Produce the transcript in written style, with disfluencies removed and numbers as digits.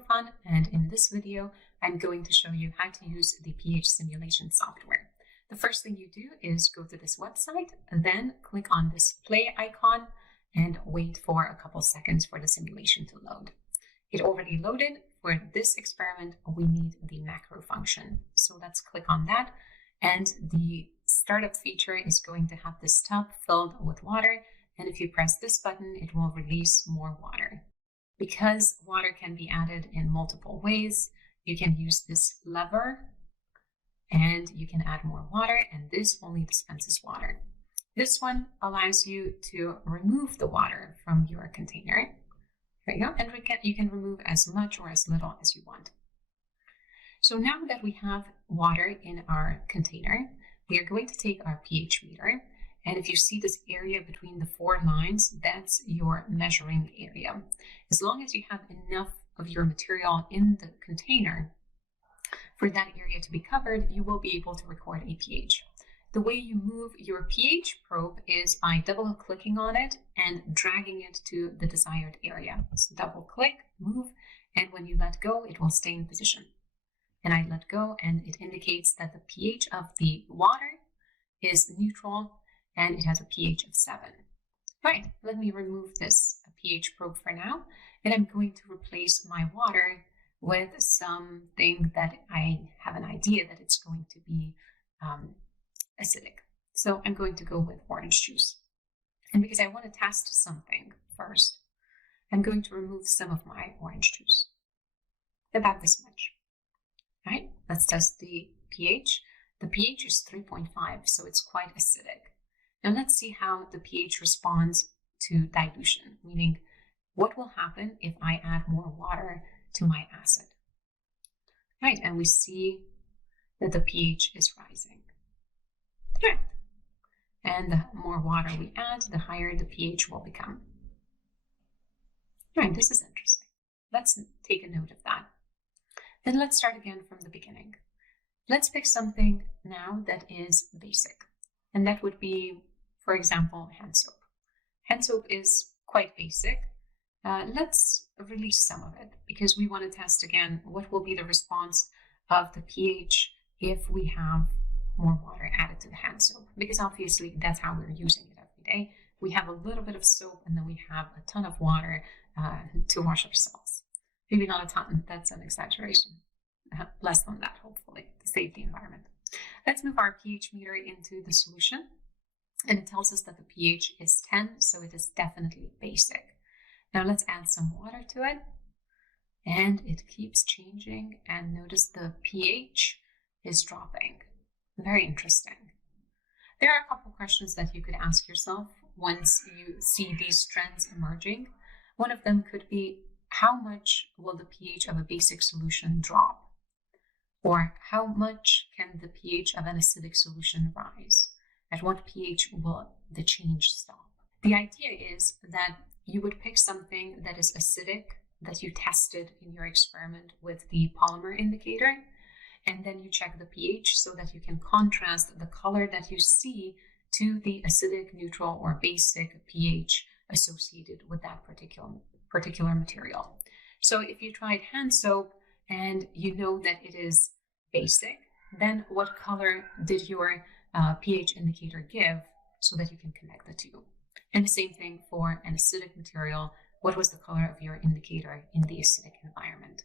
Microfun, and in this video I'm going to show you how to use the pH simulation software. The first thing you do is go to this website, then click on this play icon and wait for a couple seconds for the simulation to load. It already loaded. For this experiment we need the macro function, so let's click on that, and the startup feature is going to have this tub filled with water, and if you press this button it will release more water. Because water can be added in multiple ways, you can use this lever and you can add more water, and this only dispenses water. This one allows you to remove the water from your container. There you go, and you can remove as much or as little as you want. So now that we have water in our container, we are going to take our pH meter, and if you see this area between the 4 lines, that's your measuring area. As long as you have enough of your material in the container for that area to be covered, you will be able to record a pH. The way you move your pH probe is by double clicking on it and dragging it to the desired area. So double click, move, and when you let go, it will stay in position. And I let go and it indicates that the pH of the water is neutral and it has a pH of 7. Right, let me remove this pH probe for now, and I'm going to replace my water with something that I have an idea that it's going to be acidic. So I'm going to go with orange juice. And because I want to test something first, I'm going to remove some of my orange juice. About this much. All right, let's test the pH. The pH is 3.5, so it's quite acidic. Now let's see how the pH responds to dilution, meaning what will happen if I add more water to my acid. Right, and we see that the pH is rising. Right. And the more water we add, the higher the pH will become. Right, this is interesting. Let's take a note of that. Then let's start again from the beginning. Let's pick something now that is basic, and that would be, for example, hand soap. Hand soap is quite basic. Let's release some of it because we want to test again what will be the response of the pH if we have more water added to the hand soap, because obviously that's how we're using it every day. We have a little bit of soap and then we have a ton of water to wash ourselves. Maybe not a ton, that's an exaggeration. Less than that, hopefully, to save the environment. Let's move our pH meter into the solution, and it tells us that the pH is 10, so it is definitely basic. Now let's add some water to it, and it keeps changing, and notice the pH is dropping. Very interesting. There are a couple questions that you could ask yourself once you see these trends emerging. One of them could be, how much will the pH of a basic solution drop? Or how much can the pH of an acidic solution rise? At what pH will the change stop? The idea is that you would pick something that is acidic, that you tested in your experiment with the polymer indicator, and then you check the pH so that you can contrast the color that you see to the acidic, neutral, or basic pH associated with that particular material. So if you tried hand soap and you know that it is basic, then what color did your pH indicator give so that you can connect the two? And the same thing for an acidic material. What was the color of your indicator in the acidic environment?